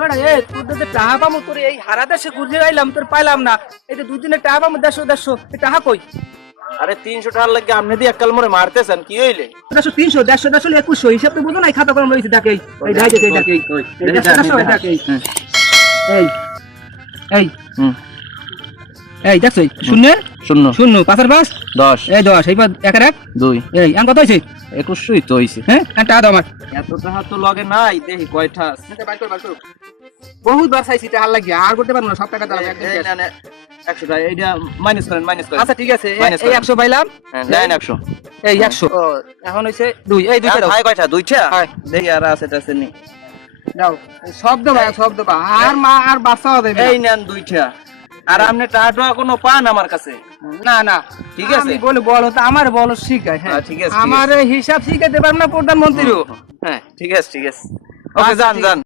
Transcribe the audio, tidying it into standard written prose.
এবার তোর যে টাকা পাবো তোর এই হারা দেশে ঘুরে আইলাম তোর পাইলাম না, এই যে 2 দিনের টাকা পাবো 150 টাকা কই? আরে 300 টাকার লাগে আপনি দিয়ে এককাল মরে মারতেছেন কি হইলে? 300 150 2100 হিসাব তো বুঝো না, খাতা কলম রয়েছে দেখে এই দেখে এই দেখে এই 150 দেখে এই এই এই দেখছই শূন্য শূন্য শূন্য 5 আর 5 10 এই 10 এইবার 1 আর 1 2 এই আন কত হইছে? 2100ই তো হইছে। হ্যাঁ টাকা দাও আমার। এত টাকা তো লগে নাই, দেখি কয়টা আছে। বহুত বার চাইছি টাকা লাগি আর করতে পারবো না, সব টাকা দাও একদম এই cash। না 100 টাকা এইটা মাইনাস করেন আচ্ছা ঠিক আছে Minus এই করেন। 100 পাইলাম, হ্যাঁ দেন 100 এই 100 এখন হইছে 2 এই 2টা দাও। ভাই কয়টা? দুইটা হয়। দেখি আর আছে টাছে নি। দাও সব দেবা সব দেবা আর মা আর বাচ্চাও দেবে এই নেন দুইটা। আর আপনি টাকা কোনো পান আমার কাছে? না না ঠিক আছে। আমি বলে বলো তো আমার বলো শিখায়। হ্যাঁ ঠিক আছে, ঠিক আমার আছে। হিসাব শিখাইতে পারবেন না প্রধানমন্ত্রীও। হ্যাঁ ঠিক আছে ওকে যান যান।